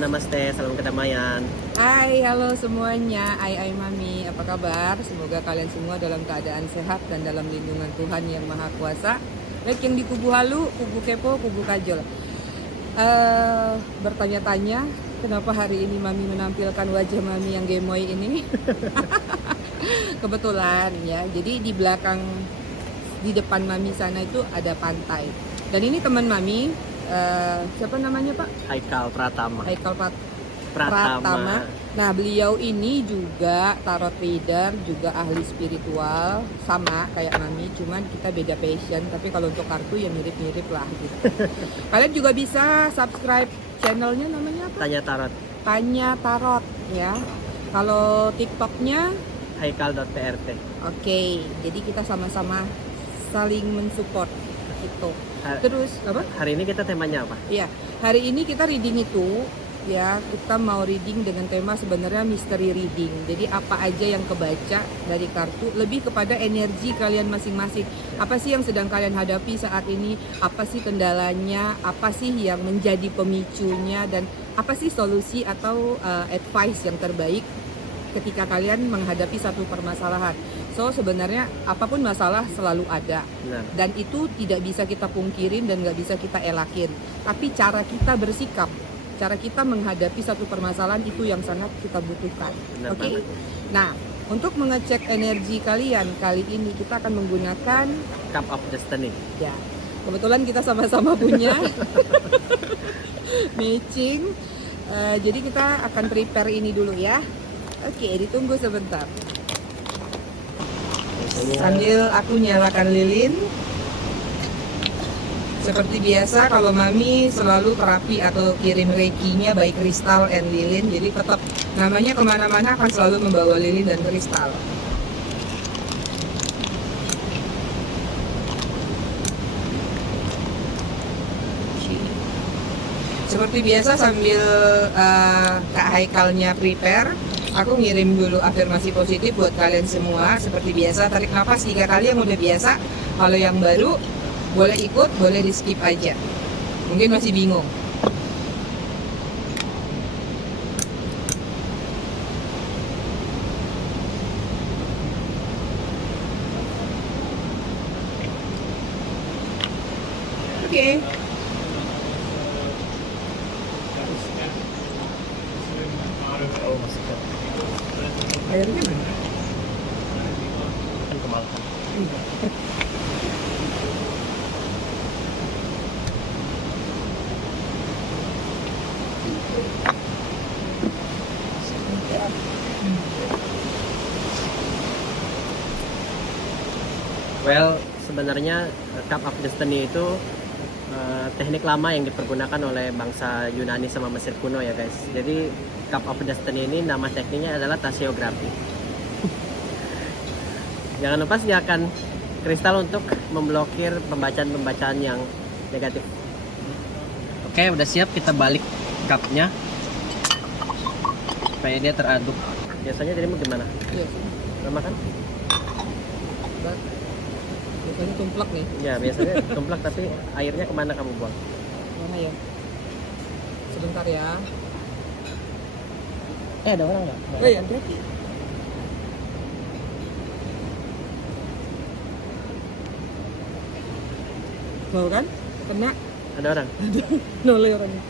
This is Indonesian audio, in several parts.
namaste, salam kedamaian. Hai, halo semuanya. Ai Mami, apa kabar? Semoga kalian semua dalam keadaan sehat dan dalam lindungan Tuhan yang Maha Kuasa. Baik yang di kubu halu, kubu kepo, kubu kajol. Bertanya-tanya, kenapa hari ini Mami menampilkan wajah Mami yang gemoy ini? Kebetulan ya. Jadi di belakang, di depan Mami sana itu ada pantai. Dan ini teman Mami, siapa namanya Pak? Haikal Pratama. Haikal Pratama. Nah, beliau ini juga tarot reader, juga ahli spiritual, sama kayak Mami, cuman kita beda passion. Tapi kalau untuk kartu ya mirip-mirip lah gitu. Kalian juga bisa subscribe channelnya, namanya apa? Tanya Tarot. Tanya Tarot ya. Kalau TikToknya Haikal.prt. oke. Jadi kita sama-sama saling mensupport gitu. Terus apa? Hari ini kita temanya apa? Iya, hari ini kita reading itu ya, kita mau reading dengan tema sebenarnya mystery reading. Jadi apa aja yang kebaca dari kartu, lebih kepada energi kalian masing-masing. Apa sih yang sedang kalian hadapi saat ini? Apa sih kendalanya? Apa sih yang menjadi pemicunya? Dan apa sih solusi atau advice yang terbaik ketika kalian menghadapi satu permasalahan? So sebenarnya apapun masalah selalu ada. Benar. Dan itu tidak bisa kita pungkirin dan nggak bisa kita elakin. Tapi cara kita bersikap, cara kita menghadapi satu permasalahan itu yang sangat kita butuhkan. Oke? Nah, untuk mengecek energi kalian kali ini kita akan menggunakan Cup of Destiny. ya. Kebetulan kita sama-sama punya matching. Jadi kita akan prepare ini dulu ya. Oke, ditunggu sebentar. Sambil aku nyalakan lilin. Seperti biasa kalau Mami selalu terapi atau kirim reikinya baik kristal and lilin. Jadi tetap namanya kemana-mana akan selalu membawa lilin dan kristal. Seperti biasa sambil Kak Haikalnya prepare, aku ngirim dulu afirmasi positif buat kalian semua. Seperti biasa, tarik nafas 3 kali yang udah biasa. Kalau yang baru boleh ikut, boleh di skip aja. Mungkin masih bingung. Oke. Airnya mana? Kan kemalahan. Well, sebenarnya Cup of Destiny itu teknik lama yang dipergunakan oleh bangsa Yunani sama Mesir kuno ya guys. Jadi Cup of Destiny ini nama tekniknya adalah tasiografi. Jangan lupa sediakan kristal untuk memblokir pembacaan-pembacaan yang negatif. Oke, udah siap, kita balik cupnya supaya dia teraduk. Biasanya jadi gimana? Iya, Lama kan? biasanya tumplek nih. Ya, biasanya tumplak tapi airnya kemana kamu buang? Mana ya? Sebentar ya. Ada orang nggak? Hati-hati. Mau kan? Kena. Ada orang? Noleh orangnya.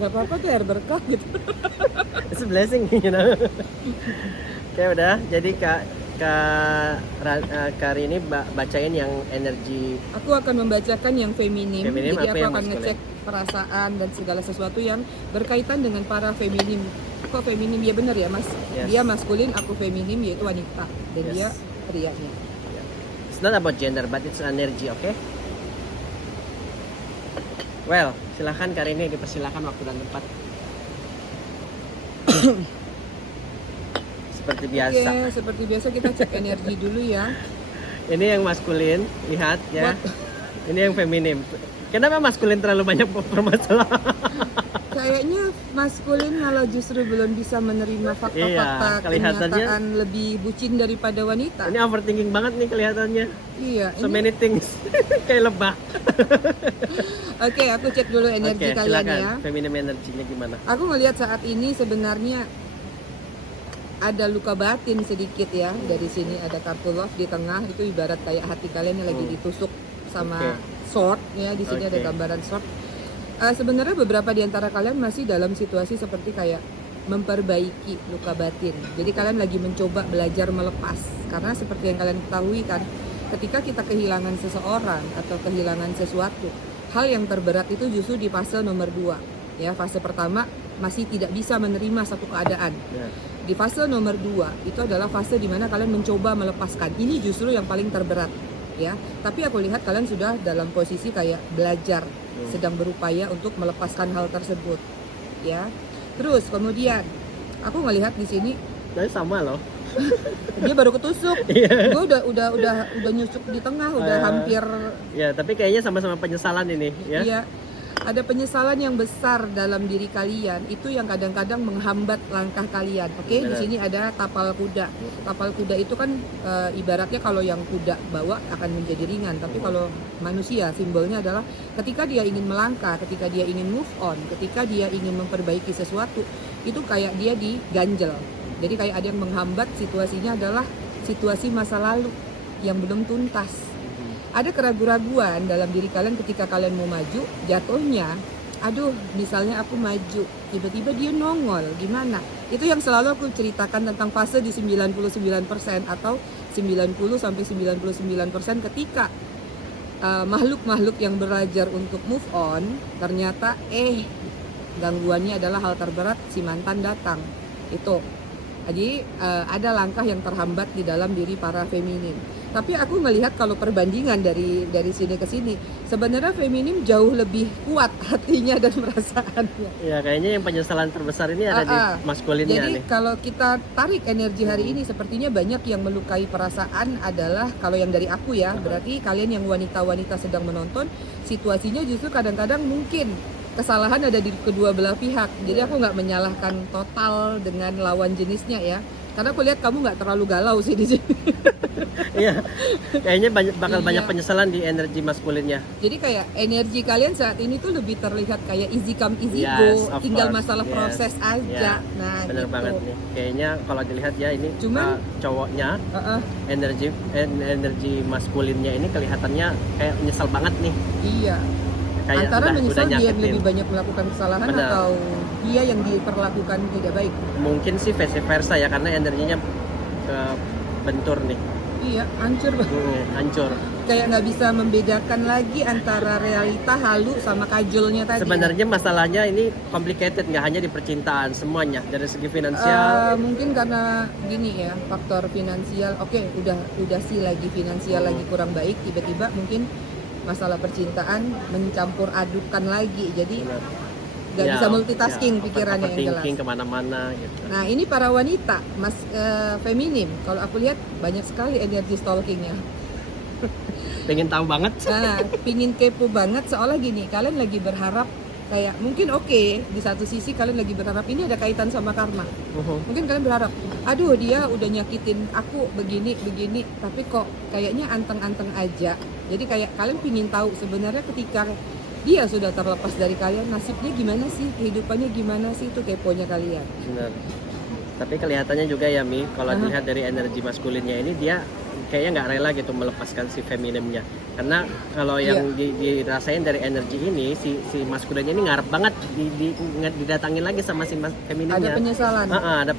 Gak apa-apa tuh, air berkah gitu. It's a blessing, you know. Oke, udah. Jadi Kak hari ini bacain yang energi. Aku akan membacakan yang feminim. Feminim, Jadi apa aku yang akan maskulin? ngecek perasaan dan segala sesuatu yang berkaitan dengan para feminim. Kok feminim? Ya benar ya Mas. Yes. Dia maskulin, aku feminim, yaitu wanita. Dan Yes. dia prianya. It's not about gender, but it's energy, oke? Well, silahkan Kak Rini, dipersilahkan waktu dan tempat. Seperti biasa. Oke, seperti biasa kita cek energi dulu ya. Ini yang maskulin, lihat ya. What? Ini yang feminim. Kenapa maskulin terlalu banyak permasalahan? Kayaknya maskulin malah justru belum bisa menerima fakta-fakta Iya, kelihatannya- kenyataan lebih bucin daripada wanita. Ini overthinking banget nih kelihatannya. Iya. So ini- many things. Kayak lebah. Oke, aku cek dulu energi Oke, kalian silakan. ya. Feminim energinya gimana? Aku ngelihat saat ini sebenarnya ada luka batin sedikit ya. Dari sini ada kartu love di tengah, itu ibarat kayak hati kalian yang lagi ditusuk sama Oke. sword ya. Di sini ada Oke. gambaran sword. Sebenarnya beberapa di antara kalian masih dalam situasi seperti kayak memperbaiki luka batin. Jadi kalian lagi mencoba belajar melepas. Karena seperti yang kalian ketahui kan, ketika kita kehilangan seseorang atau kehilangan sesuatu, hal yang terberat itu justru di fase nomor 2. Ya, fase pertama masih tidak bisa menerima satu keadaan. Ya. Di fase nomor 2 itu adalah fase di mana kalian mencoba melepaskan. Ini justru yang paling terberat, ya. Tapi aku lihat kalian sudah dalam posisi kayak belajar, sedang berupaya untuk melepaskan hal tersebut, ya. Terus kemudian aku ngelihat di sini Tapi sama loh. dia baru ketusuk. Iya. Gue udah nyusuk di tengah, udah hampir. Ya, tapi kayaknya sama-sama penyesalan ini, ya. Iya, ada penyesalan yang besar dalam diri kalian itu yang kadang-kadang menghambat langkah kalian. Oke, di Benar. sini ada tapal kuda. Tapal kuda itu kan ibaratnya kalau yang kuda bawa akan menjadi ringan, tapi kalau manusia simbolnya adalah ketika dia ingin melangkah, ketika dia ingin move on, ketika dia ingin memperbaiki sesuatu, itu kayak dia diganjel. Jadi kayak ada yang menghambat, situasinya adalah situasi masa lalu yang belum tuntas. Ada keraguan-raguan dalam diri kalian ketika kalian mau maju, jatuhnya, aduh, misalnya aku maju, tiba-tiba dia nongol, gimana? Itu yang selalu aku ceritakan tentang fase di 99% atau 90-99% ketika makhluk-makhluk yang belajar untuk move on, ternyata gangguannya adalah hal terberat, si mantan datang. Itu. Jadi ada langkah yang terhambat di dalam diri para feminim. Tapi aku melihat kalau perbandingan dari sini ke sini, sebenarnya feminim jauh lebih kuat hatinya dan perasaannya. Ya, kayaknya yang penyesalan terbesar ini ada di maskulinnya Jadi nih. kalau kita tarik energi hari ini, sepertinya banyak yang melukai perasaan adalah, kalau yang dari aku ya, berarti kalian yang wanita-wanita sedang menonton, situasinya justru kadang-kadang mungkin kesalahan ada di kedua belah pihak. Jadi aku nggak menyalahkan total dengan lawan jenisnya ya. Karena aku lihat kamu nggak terlalu galau sih di sini. Iya. Kayaknya bakal Iya. banyak penyesalan di energi maskulinnya. Jadi kayak energi kalian saat ini tuh lebih terlihat kayak easy come easy Yes, go, of tinggal course. masalah Yes. proses aja. Ya, Nah, bener gitu. banget nih. Kayaknya kalau dilihat ya ini Cuman- cowoknya Uh-uh. energi maskulinnya ini kelihatannya kayak nyesal banget nih. Iya. Kayak Antara menyesal dia yang nyakitin. lebih banyak melakukan kesalahan Benar. atau dia yang diperlakukan tidak baik. Mungkin sih vice versa ya, karena energinya ke bentur nih. Iya, hancur banget. Hancur. Kayak nggak bisa membedakan lagi antara realita halu sama kajolnya tadi. Sebenarnya masalahnya ini complicated, nggak hanya di percintaan, semuanya dari segi finansial. Mungkin karena gini ya, faktor finansial. Oke, udah sih lagi finansial lagi kurang baik, tiba-tiba mungkin masalah percintaan mencampur adukan lagi. Jadi Benar. nggak Ya, bisa multitasking ya, pikirannya yang jelas. overthinking kemana-mana gitu. Nah, ini para wanita, feminim. Kalau aku lihat banyak sekali energi stalkingnya. Pengen tahu banget. Nah, pingin kepo banget, seolah gini, kalian lagi berharap kayak mungkin di satu sisi kalian lagi berharap ini ada kaitan sama karma. Mungkin kalian berharap, aduh dia udah nyakitin aku begini, tapi kok kayaknya anteng-anteng aja. Jadi kayak kalian pingin tahu sebenarnya ketika dia sudah terlepas dari kalian, nasibnya gimana sih, kehidupannya gimana sih, itu keponya kalian. Benar. Tapi kelihatannya juga ya Mi, kalau dilihat dari energi maskulinnya ini dia kayaknya nggak rela gitu melepaskan si feminimnya. Karena kalau yang dirasain dari energi ini si maskulinnya ini ngarep banget didatangin lagi sama si feminimnya. Ada penyesalan. Ada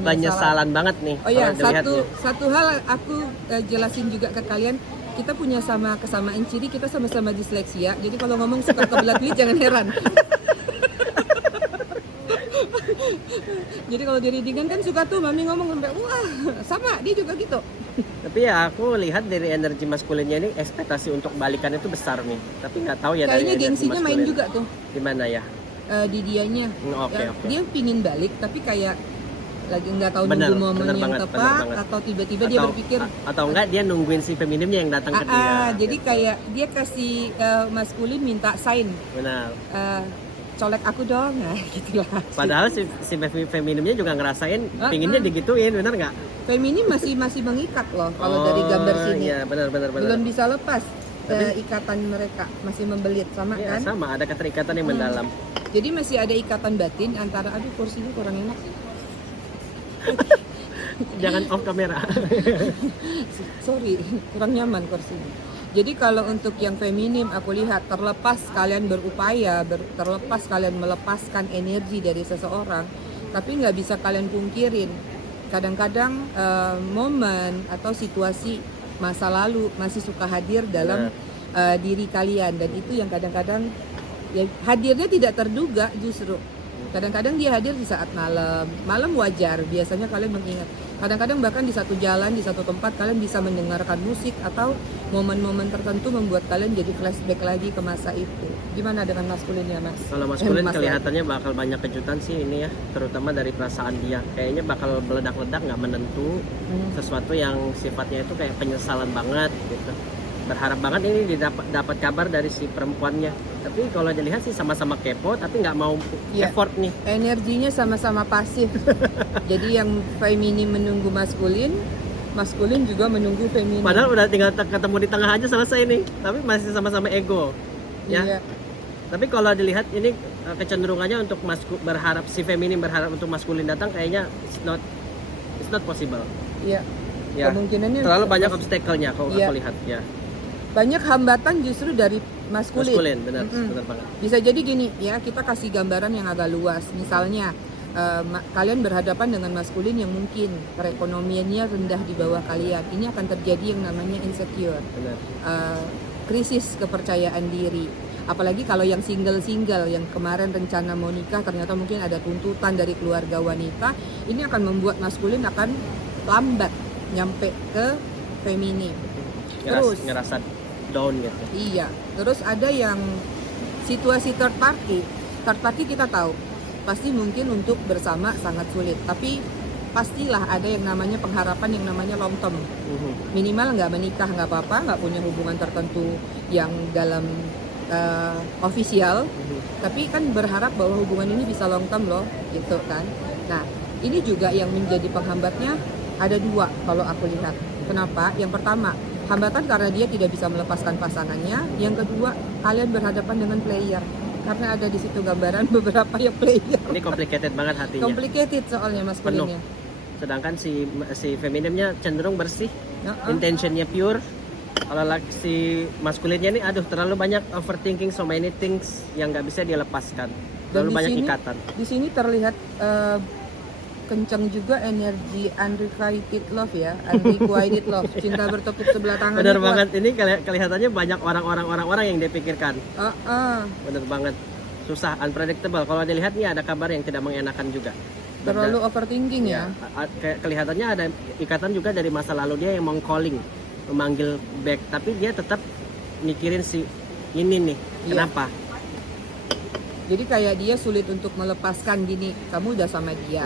penyesalan banget nih. Oh ya, kalau dilihat nih. satu hal aku jelasin juga ke kalian. Kita punya kesamaan ciri, kita sama-sama disleksia. Jadi kalau ngomong suka kebelat-belit jangan heran. Jadi kalau di readingan kan suka tuh mami ngomong sampai wah, sama dia juga gitu. Tapi ya aku lihat dari energi maskulinnya ini ekspektasi untuk balikan itu besar nih. Tapi nggak tahu ya Kayaknya dari energi gengsinya main maskulin. juga tuh Gimana ya? di dianya. Oke. Dia pingin balik tapi kayak lagi nggak tahu Benar, nunggu momen benar yang banget, tepat benar banget. atau tiba-tiba dia berpikir atau enggak dia nungguin si feminimnya yang datang ke dia. jadi kayak dia kasih maskulin minta sign. Benar. colek aku dong, nah gitulah. Padahal si feminimnya juga ngerasain pinginnya digituin, bener nggak? Feminim masih mengikat loh kalau dari gambar sini. Iya, benar. Belum bisa lepas ikatan mereka, masih membelit sama Iya, kan? sama, ada keterikatan yang mendalam. Jadi masih ada ikatan batin antara aduh kursinya kurang enak. Jangan off kamera. Sorry, kurang nyaman kursinya. Jadi kalau untuk yang feminim aku lihat terlepas kalian berupaya, terlepas kalian melepaskan energi dari seseorang, tapi nggak bisa kalian pungkirin. Kadang-kadang momen atau situasi masa lalu masih suka hadir dalam diri kalian, dan itu yang kadang-kadang ya, hadirnya tidak terduga justru. Kadang-kadang dia hadir di saat malam wajar, biasanya kalian mengingat. Kadang-kadang bahkan di satu jalan, di satu tempat kalian bisa mendengarkan musik atau momen-momen tertentu membuat kalian jadi flashback lagi ke masa itu. Gimana dengan maskulinnya, Mas? Kalau maskulin Mas kelihatannya bakal banyak kejutan sih ini ya, terutama dari perasaan dia. Kayaknya bakal meledak-ledak, nggak menentu, sesuatu yang sifatnya itu kayak penyesalan banget gitu. Berharap banget ini dapat kabar dari si perempuannya. Tapi kalau dilihat sih sama-sama kepo, tapi nggak mau effort nih. Energinya sama-sama pasif. Jadi yang feminim menunggu maskulin juga menunggu feminim. Padahal udah tinggal ketemu di tengah aja selesai nih, tapi masih sama-sama ego. Ya. Iya. Tapi kalau dilihat ini kecenderungannya untuk berharap si feminim berharap untuk maskulin datang, kayaknya it's not possible. Iya. Ya. Kemungkinannya terlalu banyak obstacle-nya kalau aku lihat ya. Banyak hambatan justru dari maskulin. Benar banget. Bisa jadi gini ya, kita kasih gambaran yang agak luas. Misalnya kalian berhadapan dengan maskulin yang mungkin perekonomiannya rendah di bawah kalian. Ini akan terjadi yang namanya insecure. Krisis kepercayaan diri. Apalagi kalau yang single yang kemarin rencana mau nikah, ternyata mungkin ada tuntutan dari keluarga wanita. Ini akan membuat maskulin akan lambat nyampe ke feminim. Terus ngerasa down gitu. Iya. Terus ada yang situasi third party. Third party kita tahu pasti mungkin untuk bersama sangat sulit. Tapi pastilah ada yang namanya pengharapan yang namanya long term. Minimal nggak menikah nggak apa-apa, nggak punya hubungan tertentu yang dalam official. Tapi kan berharap bahwa hubungan ini bisa long term loh, gitu kan. Nah, ini juga yang menjadi penghambatnya ada dua kalau aku lihat. Kenapa? Yang pertama, hambatan karena dia tidak bisa melepaskan pasangannya. Yang kedua, kalian berhadapan dengan player. Karena ada di situ gambaran beberapa yang player. Ini complicated banget hatinya. Complicated soalnya maskulinnya. Sedangkan si feminimnya cenderung bersih, intentionnya pure. Kalau si maskulinnya ini, aduh terlalu banyak overthinking, so many things yang nggak bisa dia lepaskan. Terlalu banyak ikatan. Di sini terlihat kencang juga energi unrequited love ya, unrequited love, cinta bertepuk sebelah tangan. Bener banget, ini kelihatannya banyak orang-orang yang dipikirkan. Bener banget, susah, unpredictable. Kalau dilihat nih ada kabar yang tidak mengenakan juga. Terlalu overthinking ya. Kelihatannya ada ikatan juga dari masa lalu dia yang memanggil back, tapi dia tetap mikirin si ini nih. Kenapa? Jadi kayak dia sulit untuk melepaskan gini, kamu udah sama dia.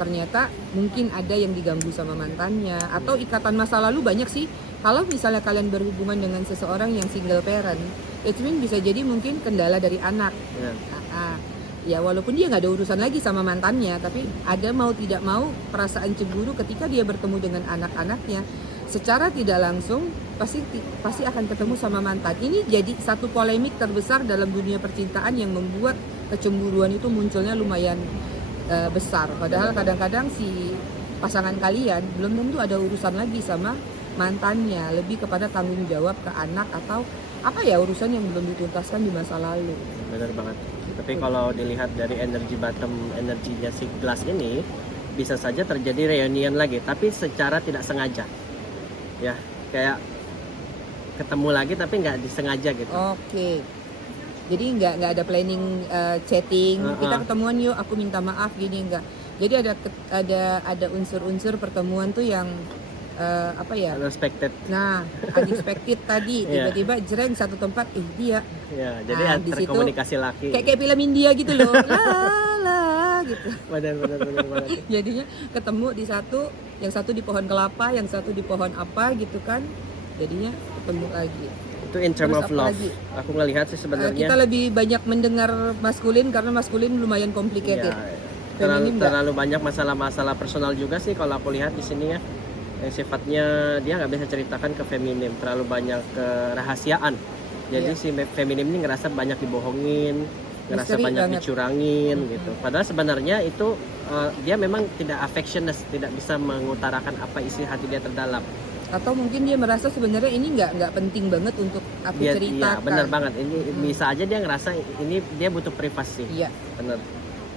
Ternyata mungkin ada yang diganggu sama mantannya. Atau ikatan masa lalu banyak sih. Kalau misalnya kalian berhubungan dengan seseorang yang single parent, it means bisa jadi mungkin kendala dari anak. Ya walaupun dia nggak ada urusan lagi sama mantannya, tapi ada mau tidak mau perasaan cemburu ketika dia bertemu dengan anak-anaknya. Secara tidak langsung pasti akan ketemu sama mantan. Ini jadi satu polemik terbesar dalam dunia percintaan yang membuat kecemburuan itu munculnya lumayan besar. Padahal kadang-kadang si pasangan kalian belum tentu ada urusan lagi sama mantannya, lebih kepada tanggung jawab ke anak atau apa ya urusan yang belum dituntaskan di masa lalu. Benar banget. Tapi kalau dilihat dari energi bottom, energinya si gelas ini bisa saja terjadi reunian lagi, tapi secara tidak sengaja. Ya, kayak ketemu lagi tapi nggak disengaja gitu. Oke. Jadi nggak ada planning chatting. Kita ketemuan yuk, aku minta maaf gini enggak. Jadi ada unsur-unsur pertemuan tuh yang apa ya? Unexpected. Nah, unexpected tadi tiba-tiba jreng satu tempat dia. Ya, jadi terkomunikasi laki. Kayak film India gitu loh. La gitu. Benar. Jadinya ketemu di satu, yang satu di pohon kelapa, yang satu di pohon apa gitu kan. Jadinya ketemu lagi. Itu in term Terus of apa love. lagi? Aku ngelihat sih Kita sebenarnya lebih banyak mendengar maskulin karena maskulin lumayan complicated. ya, Feminim nggak? terlalu banyak masalah-masalah personal juga sih kalau aku lihat di sini ya. Yang sifatnya dia nggak bisa ceritakan ke feminim, terlalu banyak kerahasiaan. Jadi Iya. si feminim ini ngerasa banyak dibohongin, ngerasa Misteri banyak banget. dicurangin gitu. Padahal sebenarnya itu dia memang tidak affectionless, tidak bisa mengutarakan apa isi hati dia terdalam. Atau mungkin dia merasa sebenarnya ini nggak penting banget untuk aku Iya ceritakan. benar banget. Ini bisa aja dia ngerasa ini dia butuh privasi. Iya. Benar.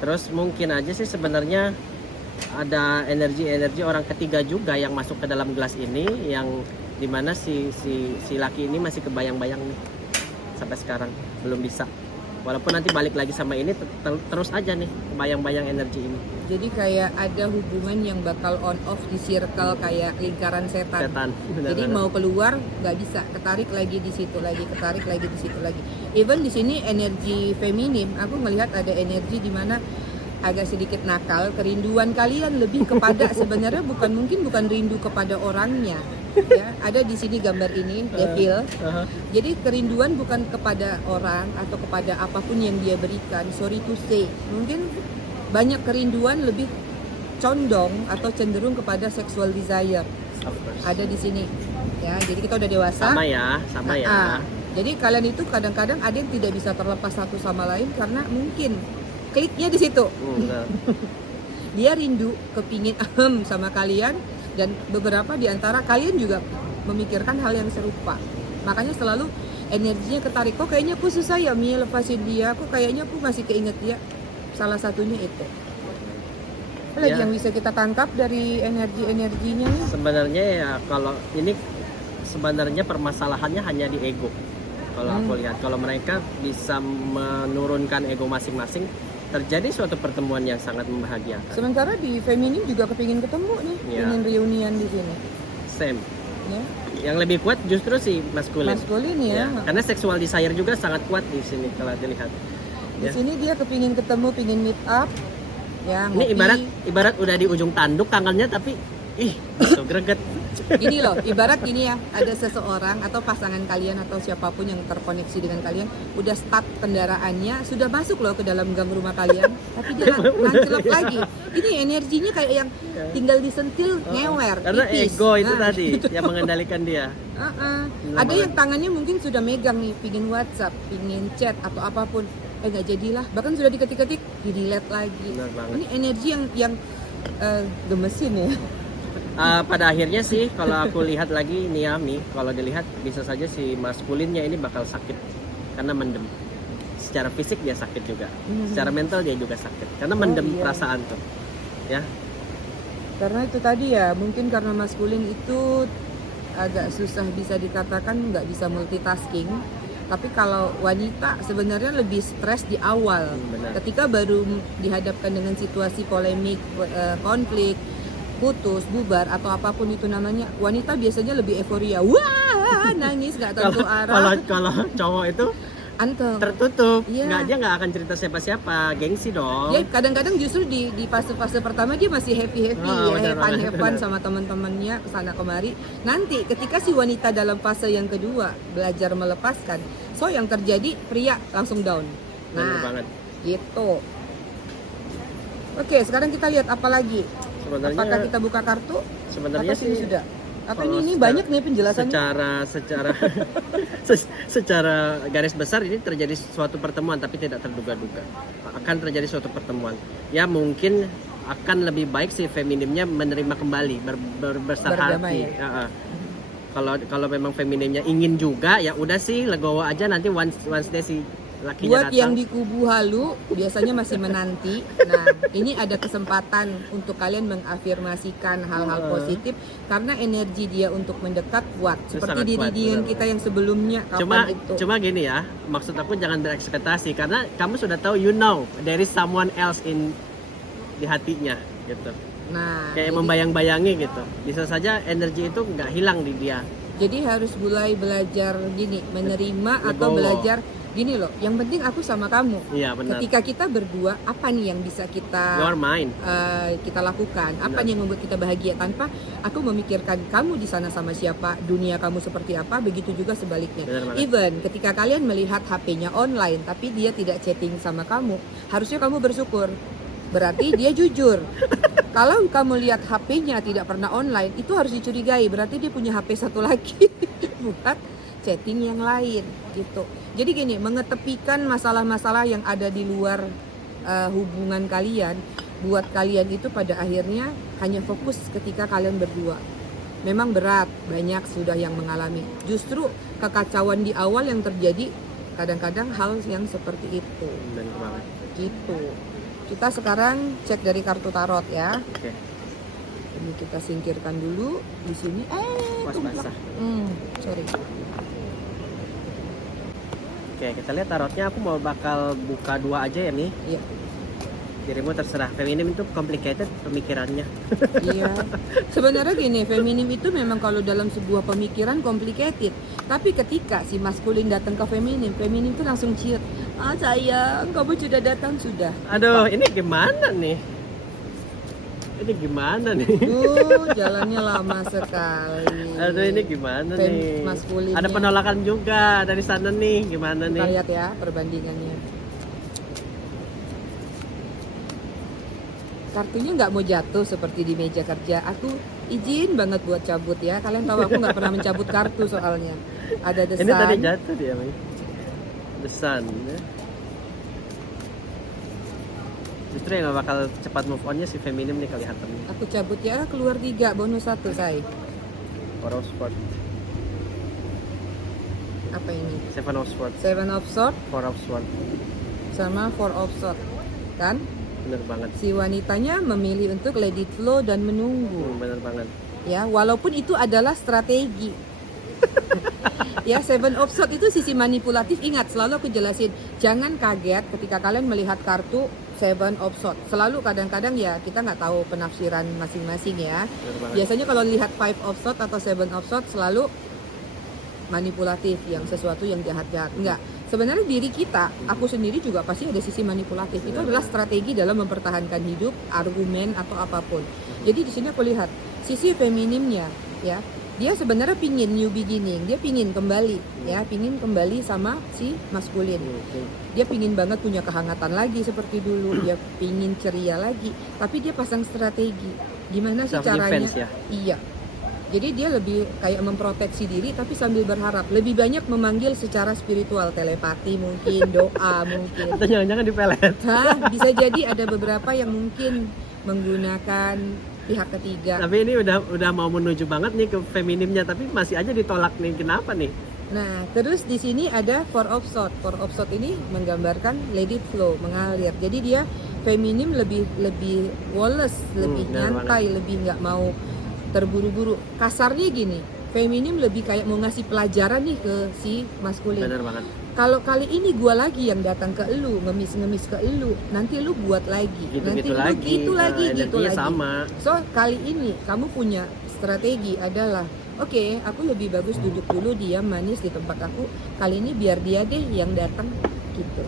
Terus mungkin aja sih sebenarnya ada energi-energi orang ketiga juga yang masuk ke dalam gelas ini, yang dimana si laki ini masih kebayang-bayang nih sampai sekarang belum bisa. Walaupun nanti balik lagi sama ini terus aja nih kebayang-bayang energi ini. Jadi kayak ada hubungan yang bakal on off di circle kayak lingkaran setan. Setan. Jadi mau keluar nggak bisa, ketarik lagi di situ lagi, ketarik lagi di situ lagi. Even di sini energi feminim, aku melihat ada energi di mana agak sedikit nakal. Kerinduan kalian lebih kepada sebenarnya bukan rindu kepada orangnya. Ya, ada di sini gambar ini devil. Jadi kerinduan bukan kepada orang atau kepada apapun yang dia berikan. Sorry to say, mungkin banyak kerinduan lebih condong atau cenderung kepada sexual desire. Of course. Ada di sini. Ya, jadi kita udah dewasa. Sama ya. Jadi kalian itu kadang-kadang ada yang tidak bisa terlepas satu sama lain karena mungkin kliknya di situ. Benar. Dia rindu, kepingin sama kalian, dan beberapa di antara kalian juga memikirkan hal yang serupa. Makanya selalu energinya ketarik. Kok kayaknya aku susah ya Mi lepasin dia. Kok kayaknya aku masih keinget dia. Salah satunya itu. Apa lagi Ya. yang bisa kita tangkap dari energi-energinya nih? Sebenarnya ya kalau ini sebenarnya permasalahannya hanya di ego. Kalau aku lihat, kalau mereka bisa menurunkan ego masing-masing, terjadi suatu pertemuan yang sangat membahagiakan. Sementara di feminim juga kepingin ketemu nih, Iya. ingin reunian di sini. Same. Ya. Yang lebih kuat justru si maskulin. Maskulin ya. Karena sexual desire juga sangat kuat di sini kalau dilihat. Di Ya. sini dia kepingin ketemu, pingin meet up. Ya, Ini ngopi. ibarat udah di ujung tanduk tangannya tapi gitu greget. Ini loh, ibarat gini ya, ada seseorang atau pasangan kalian atau siapapun yang terkoneksi dengan kalian udah start kendaraannya, sudah masuk loh ke dalam gang rumah kalian, tapi dia nancelep lagi. Ini energinya kayak yang tinggal disentil, ngewer, Karena tipis. ego itu Nah, tadi gitu. yang mengendalikan dia. Ada yang tangannya mungkin sudah megang nih, pingin WhatsApp, pingin chat atau apapun, nggak jadilah. Bahkan sudah diketik-ketik, di delete lagi. Benar banget. Ini energi yang gemesin ya. Pada akhirnya sih kalau aku lihat lagi Niami, kalau dilihat bisa saja si maskulinnya ini bakal sakit karena mendem. Secara fisik dia sakit juga, secara mental dia juga sakit karena mendem iya. perasaan tuh, ya. Karena itu tadi ya, mungkin karena maskulin itu agak susah bisa dikatakan nggak bisa multitasking. Tapi kalau wanita sebenarnya lebih stres di awal, Benar. ketika baru dihadapkan dengan situasi polemik, konflik, putus, bubar atau apapun itu namanya, wanita biasanya lebih euforia, wah nangis nggak tentu arah, Kalau cowok itu anteng. tertutup, Iya. dia nggak akan cerita siapa-siapa, gengsi dong. Dia kadang-kadang justru di fase-fase pertama dia masih happy Oh, benar banget, have fun benar. sama teman-temannya kesana kemari. Nanti ketika si wanita dalam fase yang kedua belajar melepaskan, so yang terjadi pria langsung down. Benar Nah, banget. gitu. Oke, sekarang kita lihat apa lagi. Sebenarnya Apakah kita buka kartu? sebenarnya Atau sini sih sudah? Apa kalau ini secara- banyak nih penjelasannya? secara garis besar ini terjadi suatu pertemuan tapi tidak terduga-duga. Akan terjadi suatu pertemuan. Ya mungkin akan lebih baik si feminimnya menerima kembali, berbesar Berdamai hati. Kalau memang feminimnya ingin juga ya udah sih legowo aja, nanti once day si lakinya Buat yang datang. di kubu halu biasanya masih menanti. Nah, ini ada kesempatan untuk kalian mengafirmasikan hal-hal positif karena energi dia untuk mendekat kuat. Itu Seperti sangat di kuat, readingan benar. kita yang sebelumnya kapan itu. Cuma gini ya, maksud aku jangan berekspektasi karena kamu sudah tahu, you know there is someone else di hatinya gitu. Nah, Kayak jadi membayang-bayangi gitu. Bisa saja energi itu nggak hilang di dia. Jadi harus mulai belajar gini, menerima atau Legowo. belajar gini loh. Yang penting aku sama kamu. Iya benar. Ketika kita berdua, apa nih yang bisa You kita are mine. kita lakukan? Apa Benar. nih yang membuat kita bahagia tanpa aku memikirkan kamu di sana sama siapa, dunia kamu seperti apa, begitu juga sebaliknya. Benar banget. Even ketika kalian melihat HP-nya online tapi dia tidak chatting sama kamu, harusnya kamu bersyukur. Berarti dia jujur. Kalau kamu lihat HP-nya tidak pernah online, itu harus dicurigai. Berarti dia punya HP satu lagi buat chatting yang lain gitu. Jadi gini, mengetepikan masalah-masalah yang ada di luar hubungan kalian, buat kalian itu pada akhirnya hanya fokus ketika kalian berdua. Memang berat, banyak sudah yang mengalami. Justru kekacauan di awal yang terjadi kadang-kadang hal yang seperti itu. Benar banget. Gitu. Kita sekarang cek dari kartu tarot ya. Oke. Ini kita singkirkan dulu di sini. Was tumplak. basah. Sorry. Oke, kita lihat tarotnya. Aku mau bakal buka 2 aja ya, Mi. Iya. Dirimu terserah. Feminim itu complicated pemikirannya. Iya. Sebenarnya gini, feminim itu memang kalau dalam sebuah pemikiran complicated. Tapi ketika si maskulin datang ke feminim itu langsung ciut. Ah sayang, kamu sudah datang sudah. Aduh, ini gimana nih? Ini gimana nih? Jalannya lama sekali. Aduh, ini gimana nih? Maskulinnya. Ada penolakan juga dari sana nih. Gimana Kita nih? lihat ya perbandingannya. Kartunya nggak mau jatuh seperti di meja kerja. Aku izin banget buat cabut ya. Kalian tahu aku nggak pernah mencabut kartu soalnya. Ada the Ini tadi sun. jatuh dia, Mi. The Sun. Ya. Justru yang gak bakal cepat move on-nya si feminim nih kelihatannya. Aku cabut ya, keluar 3, bonus 1 say. Four of Swords, Apa ini? Seven of Swords, Seven of Swords Four of Swords. sama Four of Swords. Kan? Bener banget. Si wanitanya memilih untuk let it flow dan menunggu. Bener banget. Ya, walaupun itu adalah strategi. Ya, Seven of Swords itu sisi manipulatif. Ingat, selalu aku jelasin, jangan kaget ketika kalian melihat kartu Seven of Swords. Selalu kadang-kadang ya kita nggak tahu penafsiran masing-masing ya. Bener banget. Biasanya kalau lihat Five of Swords atau Seven of Swords selalu manipulatif, yang sesuatu yang jahat-jahat. Enggak. Sebenarnya diri kita, aku sendiri juga pasti ada sisi manipulatif. Itu adalah strategi dalam mempertahankan hidup, argumen atau apapun. Jadi di sini aku lihat sisi feminimnya, ya. Dia sebenarnya pingin new beginning, dia pingin kembali, ya, pingin kembali sama si maskulin. Dia pingin banget punya kehangatan lagi seperti dulu, dia pingin ceria lagi, tapi dia pasang strategi. Gimana sih Self caranya? defense ya. Iya. Jadi dia lebih kayak memproteksi diri tapi sambil berharap. Lebih banyak memanggil secara spiritual, telepati mungkin, doa mungkin. Atau jangan-jangan dipelet. Hah, bisa jadi ada beberapa yang mungkin menggunakan pihak ketiga. Tapi ini udah mau menuju banget nih ke feminimnya, tapi masih aja ditolak nih. Kenapa nih? Nah, terus di sini ada Four of Swords. Four of Swords ini menggambarkan let it flow, mengalir. Jadi dia feminim lebih woles, lebih benar nyantai, lebih nggak mau terburu-buru. Kasarnya gini, feminim lebih kayak mau ngasih pelajaran nih ke si maskulin. Bener banget. Kalau kali ini gua lagi yang datang ke elu, ngemis ke elu, nanti lu buat lagi, nanti Gitu-gitu lu lagi. gitu lagi, Nah, gitu energinya lagi. sama. So kali ini kamu punya strategi adalah, oke, aku lebih bagus duduk dulu diam manis di tempat aku. Kali ini biar dia deh yang datang gitu.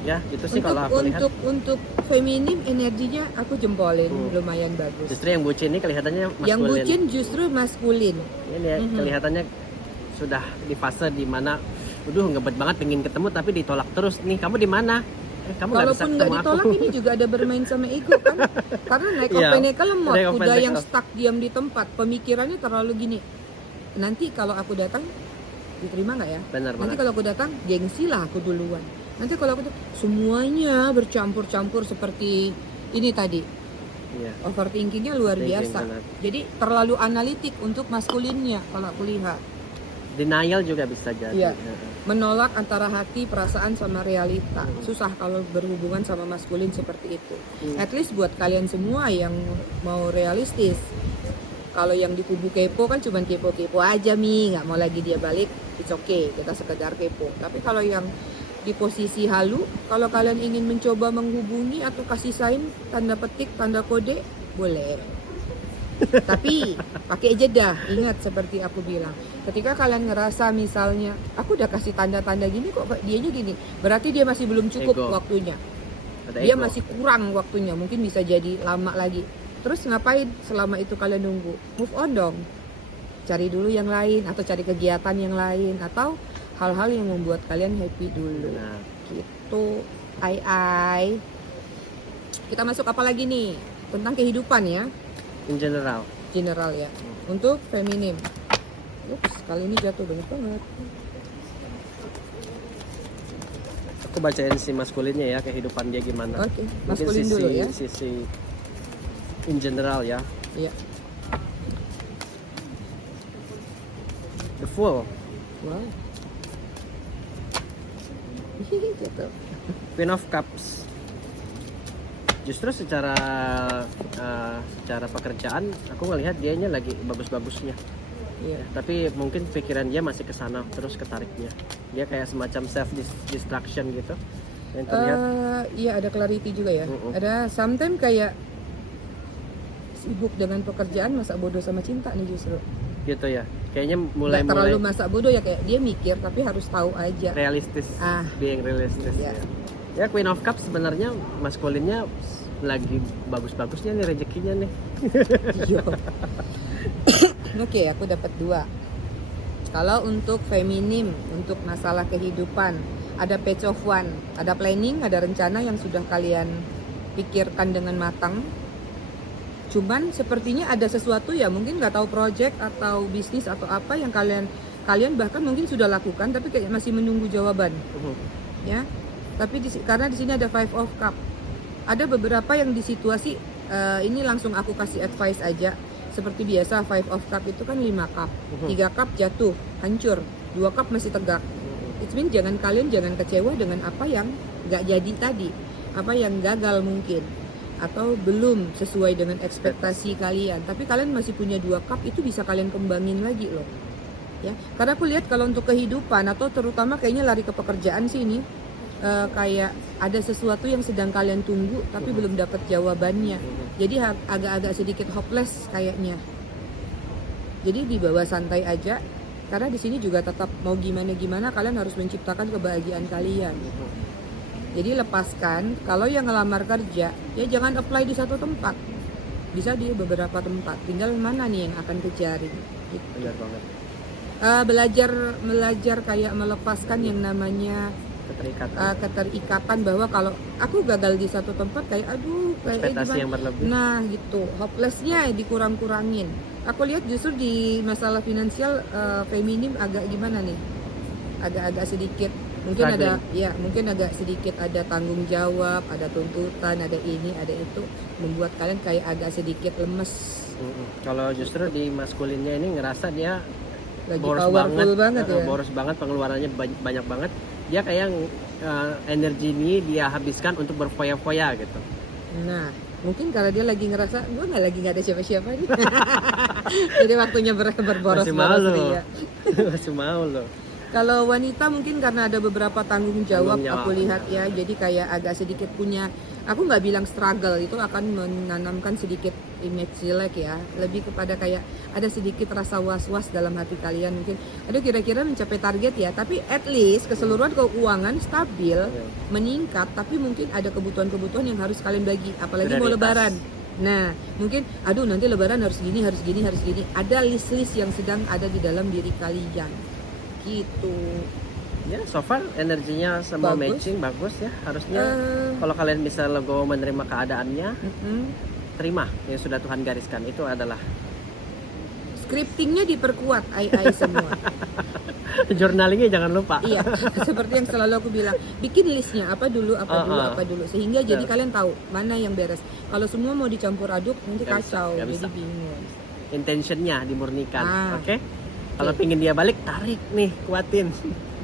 Ya, itu sih kalau aku lihat. Untuk feminim energinya aku jempolin, lumayan bagus. Justru yang bucin ini kelihatannya maskulin. Yang bucin justru maskulin. Ini ya, kelihatannya sudah di fase dimana, ngebet banget pengen ketemu tapi ditolak terus. Nih, kamu di mana? Kamu nggak bisa Kalaupun nggak ketemu ditolak aku. ini juga ada bermain sama ego kan? Karena naik Iya, opennya lemot, naik open udah take yang off. stuck diam di tempat. Pemikirannya terlalu gini. Nanti kalau aku datang diterima nggak ya? Benar Nanti banget. kalau aku datang gengsi lah aku duluan. Nanti kalau aku semuanya bercampur-campur seperti ini tadi. Iya. Overthinkingnya luar Thinking biasa. benar. Jadi terlalu analitik untuk maskulinnya kalau aku lihat. Denial juga bisa jadi. Iya. Menolak antara hati, perasaan sama realita. Hmm. Susah kalau berhubungan sama maskulin seperti itu. Hmm. At least buat kalian semua yang mau realistis. Kalau yang di kubu kepo kan cuman kepo-kepo aja nggak mau lagi dia balik, it's okay, kita sekedar kepo. Tapi kalau yang di posisi halu, kalau kalian ingin mencoba menghubungi atau kasih sign tanda petik, tanda kode, boleh. Tapi pakai jeda. Ingat seperti aku bilang, ketika kalian ngerasa misalnya aku udah kasih tanda-tanda gini kok dianya gini, berarti dia masih belum cukup Ego. waktunya. Ada Dia ego. masih kurang waktunya, mungkin bisa jadi lama lagi. Terus ngapain selama itu kalian nunggu? Move on dong. Cari dulu yang lain, atau cari kegiatan yang lain, atau hal-hal yang membuat kalian happy dulu. Nah, Gitu. Ai. Kita masuk apa lagi nih? Tentang kehidupan ya, in general. general ya. Untuk feminim. Ups, kali ini jatuh banyak banget. Aku bacain si maskulinnya ya, kehidupan dia gimana. Oke, Mungkin maskulin dulu ya. Sisi in general ya. Iya. The Fool, Wow. Gitu. Queen of Cups. Justru secara pekerjaan aku ngelihat dianya lagi bagus-bagusnya. Iya. Tapi mungkin pikiran dia masih ke sana terus ketariknya. Dia kayak semacam self distraction gitu. Yang terlihat Iya, ada clarity juga ya. Ada sometimes kayak sibuk dengan pekerjaan, masa bodoh sama cinta nih justru. gitu ya. Kayaknya Nggak mulai terlalu masa bodoh ya, kayak dia mikir tapi harus tahu aja. realistis, being realistis. Iya. Ya Queen of Cups sebenarnya maskulinnya lagi bagus-bagusnya nih rezekinya nih. Iya. Oke, aku dapat 2. Kalau untuk feminim, untuk masalah kehidupan, ada Page of One, ada planning, ada rencana yang sudah kalian pikirkan dengan matang. Cuman sepertinya ada sesuatu ya, mungkin nggak tahu project atau bisnis atau apa yang kalian bahkan mungkin sudah lakukan tapi kayak masih menunggu jawaban, ya. Tapi karena di sini ada Five of Cup, ada beberapa yang di situasi ini langsung aku kasih advice aja. Seperti biasa Five of Cup itu kan 5 cup, 3 cup jatuh, hancur, 2 cup masih tegak. It means kalian jangan kecewa dengan apa yang nggak jadi tadi, apa yang gagal mungkin, atau belum sesuai dengan ekspektasi kalian. Tapi kalian masih punya 2 cup, itu bisa kalian kembangin lagi loh. Ya, karena aku lihat kalau untuk kehidupan atau terutama kayaknya lari ke pekerjaan sih ini, kayak ada sesuatu yang sedang kalian tunggu tapi belum dapat jawabannya. Jadi agak-agak sedikit hopeless kayaknya. Jadi dibawa santai aja, karena di sini juga tetap mau gimana kalian harus menciptakan kebahagiaan kalian. Jadi lepaskan, kalau yang ngelamar kerja ya jangan apply di satu tempat, bisa di beberapa tempat, tinggal mana nih yang akan kejarin gitu. Benar banget. Belajar kayak melepaskan yang namanya keterikatan bahwa kalau aku gagal di satu tempat kayak aduh kayak ekspektasi yang berlebih. Nah gitu, hopelessnya dikurang-kurangin. Aku lihat justru di masalah finansial feminim agak gimana nih, agak-agak sedikit mungkin mungkin agak sedikit ada tanggung jawab, ada tuntutan, ada ini ada itu, membuat kalian kayak agak sedikit lemes. Kalau justru di maskulinnya ini ngerasa dia Lagi boros powerful banget ya. boros banget, pengeluarannya banyak banget. Dia kayak energi ini dia habiskan untuk berfoya-foya gitu. Nah, mungkin karena dia lagi ngerasa gue nggak ada siapa-siapa nih. Jadi waktunya berboros dia. Masih mau loh. Kalau wanita mungkin karena ada beberapa tanggung jawab aku lihat ya, jadi kayak agak sedikit punya, aku nggak bilang struggle, itu akan menanamkan sedikit image jelek ya, lebih kepada kayak ada sedikit rasa was-was dalam hati kalian, mungkin aduh kira-kira mencapai target ya, tapi at least keseluruhan keuangan stabil, meningkat, tapi mungkin ada kebutuhan-kebutuhan yang harus kalian bagi, apalagi mau lebaran. Nah, mungkin aduh nanti lebaran harus gini, ada list-list yang sedang ada di dalam diri kalian. Gitu. Ya, so far energinya sama matching bagus ya. Harusnya kalau kalian bisa legowo menerima keadaannya, terima yang sudah Tuhan gariskan, itu adalah scriptingnya diperkuat ai semua. Journalingnya jangan lupa. Iya, seperti yang selalu aku bilang, bikin listnya apa dulu, sehingga jadi kalian tahu mana yang beres. Kalau semua mau dicampur aduk nanti kacau, jadi bingung. Intentionnya dimurnikan, oke? Kalau pingin dia balik, tarik nih, kuatin.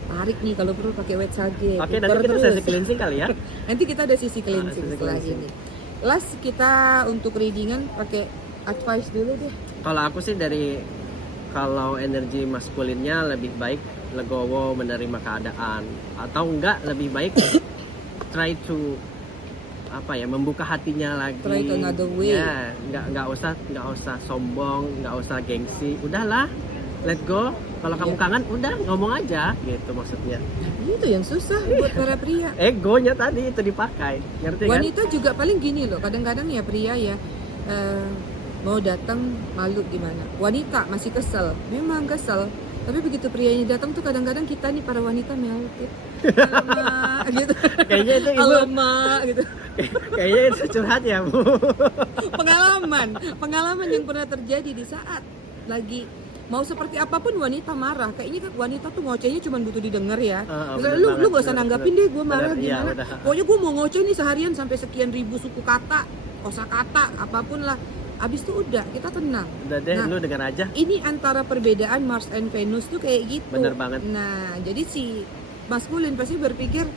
Tarik nih, kalau perlu pakai wet sage. Oke, nanti kita sesi cleansing kali ya. Nanti kita ada sisi cleansing setelah ini. Last kita untuk readingan pakai advice dulu deh. Kalau aku sih kalau energi maskulinnya lebih baik legowo menerima keadaan, atau enggak lebih baik try to apa ya, membuka hatinya lagi. Try it another way. Ya, nggak usah sombong, nggak usah gengsi. Udahlah, let go. Kalau kamu kangen, udah ngomong aja, gitu maksudnya. Itu yang susah buat para pria. Egonya tadi itu dipakai, ngerti kan? Wanita juga paling gini loh, kadang-kadang ya pria ya mau datang malu gimana. Wanita masih kesel, memang kesel. Tapi begitu prianya datang tuh kadang-kadang kita nih para wanita melted. Alamak gitu. Kayaknya itu ibu, Alamak gitu. kayaknya itu curhat ya bu. Pengalaman yang pernah terjadi di saat lagi mau seperti apapun wanita marah. Kayaknya kan wanita tuh ngocehnya cuma butuh didengar ya. Misalnya lu gak usah nanggapin deh gue marah gimana. Pokoknya gue mau ngoceh nih seharian sampai sekian ribu suku kata, kosakata, apapun lah. Abis itu udah kita tenang. Udah deh, lu dengar aja. Ini antara perbedaan Mars and Venus tuh kayak gitu. Bener banget. Nah, jadi si maskulin pasti berpikir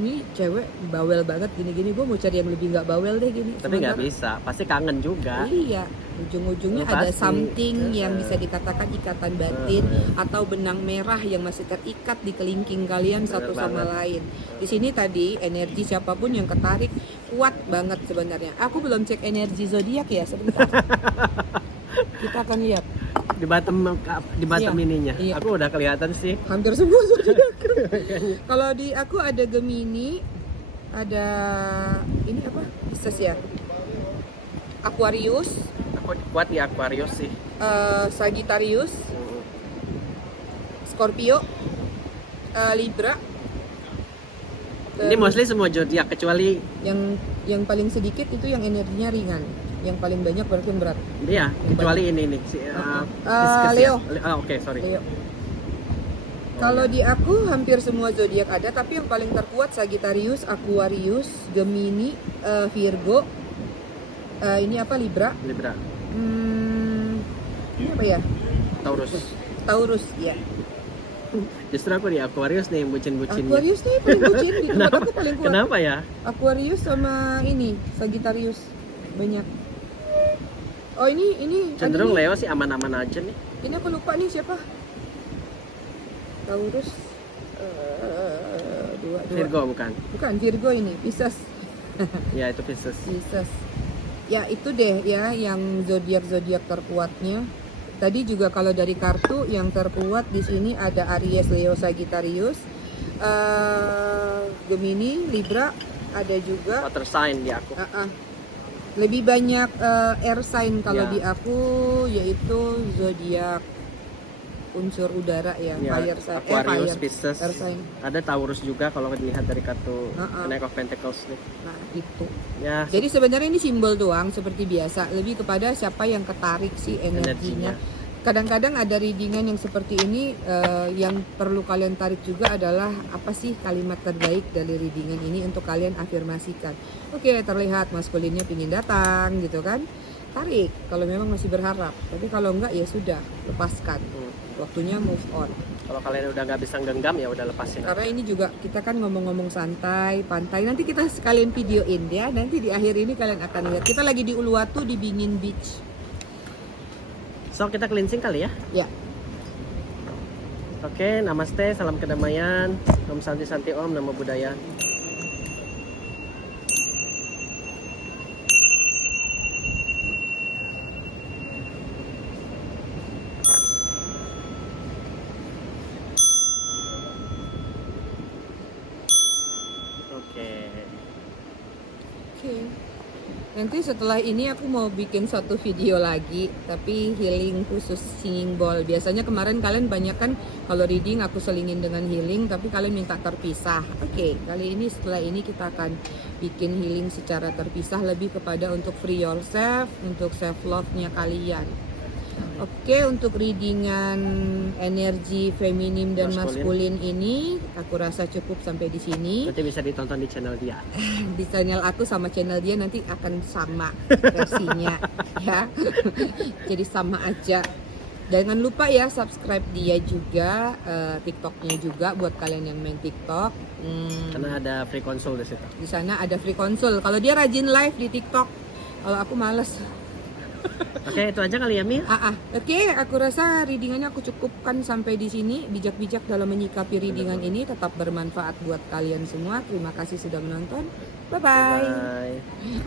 ini cewek bawel banget gini-gini, gue mau cari yang lebih nggak bawel deh gini. Tapi nggak bisa, pasti kangen juga. Iya, ujung-ujungnya Oh, ada pasti. something yang bisa dikatakan ikatan batin atau benang merah yang masih terikat di kelingking kalian satu sama lain. Di sini tadi energi siapapun yang ketarik kuat banget sebenarnya. Aku belum cek energi zodiak ya sebentar. Kita akan lihat. Di bottom Iya. ininya. Iya. Aku udah kelihatan sih. Hampir semua zodiak. Kalau di aku ada Gemini, ada ini apa? Pisces ya. Aquarius, Aku kuat di Aquarius sih. Sagittarius, Scorpio, Libra. Ini mostly semua zodiak kecuali yang paling sedikit itu yang energinya ringan. Yang paling banyak berarti yang berat. dia, kecuali ini nih si Pisces Leo. ya. Oke, sorry. Leo. Kalau di aku hampir semua zodiak ada, tapi yang paling terkuat Sagittarius, Aquarius, Gemini, Virgo. Ini apa Libra? Libra, Ini apa ya? Taurus. Taurus ya. Justru aku di Aquarius nih yang bucin-bucinnya. Aquarius nih paling bucin di tempat aku paling kuat. Kenapa ya? Aquarius sama ini Sagittarius banyak. Oh ini Cenderung ada nih. Leo sih aman-aman aja nih. Ini aku lupa nih siapa? Taurus dua. Virgo bukan? Bukan Virgo ini, Pisces. Ya itu Pisces. Pisces. Ya itu deh ya yang zodiak terkuatnya. Tadi juga kalau dari kartu yang terkuat di sini ada Aries, Leo, Sagittarius, Gemini, Libra, ada juga. Water sign di aku. Lebih banyak air sign kalau Ya. di aku, yaitu zodiak unsur udara ya, Ya, fire sign. Aquarius, Fire, Pisces. air sign. Ada Taurus juga kalau dilihat dari kartu Knight of Pentacles nih. Nah itu. Ya, Jadi sebenarnya ini simbol doang seperti biasa, lebih kepada siapa yang ketarik sih energinya. Kadang-kadang ada readingan yang seperti ini, yang perlu kalian tarik juga adalah apa sih kalimat terbaik dari readingan ini untuk kalian afirmasikan. Oke, terlihat maskulinnya pingin datang gitu kan, tarik kalau memang masih berharap. Tapi kalau enggak ya sudah, lepaskan. Waktunya move on. Kalau kalian udah nggak bisa genggam ya udah lepasin. Karena ini juga kita kan ngomong-ngomong santai, pantai. Nanti kita sekalian videoin ya. Nanti di akhir ini kalian akan lihat. Kita lagi di Uluwatu di Bingin Beach. So kita cleansing kali ya. Ya. Oke, namaste, salam kedamaian, Om Santi Santi Om, Namo Buddhaya. Oke. Nanti setelah ini aku mau bikin satu video lagi, tapi healing khusus singing bowl. Biasanya kemarin kalian banyak kan kalau reading aku selingin dengan healing, tapi kalian minta terpisah. Oke, kali ini setelah ini kita akan bikin healing secara terpisah, lebih kepada untuk free yourself, untuk self love-nya kalian. Oke, untuk readingan energi feminim dan maskulin ini aku rasa cukup sampai di sini. Nanti bisa ditonton di channel dia. Di channel aku sama channel dia nanti akan sama versinya ya. Jadi sama aja. Jangan lupa ya subscribe dia juga, TikToknya juga buat kalian yang main TikTok. Karena ada free console di situ. Di sana ada free console. Kalau dia rajin live di TikTok, kalau aku males. Oke, itu aja kali ya Mi. Oke, aku rasa readingannya aku cukupkan sampai di sini. Bijak-bijak dalam menyikapi readingan ini, tetap bermanfaat buat kalian semua. Terima kasih sudah menonton. Bye bye. Bye.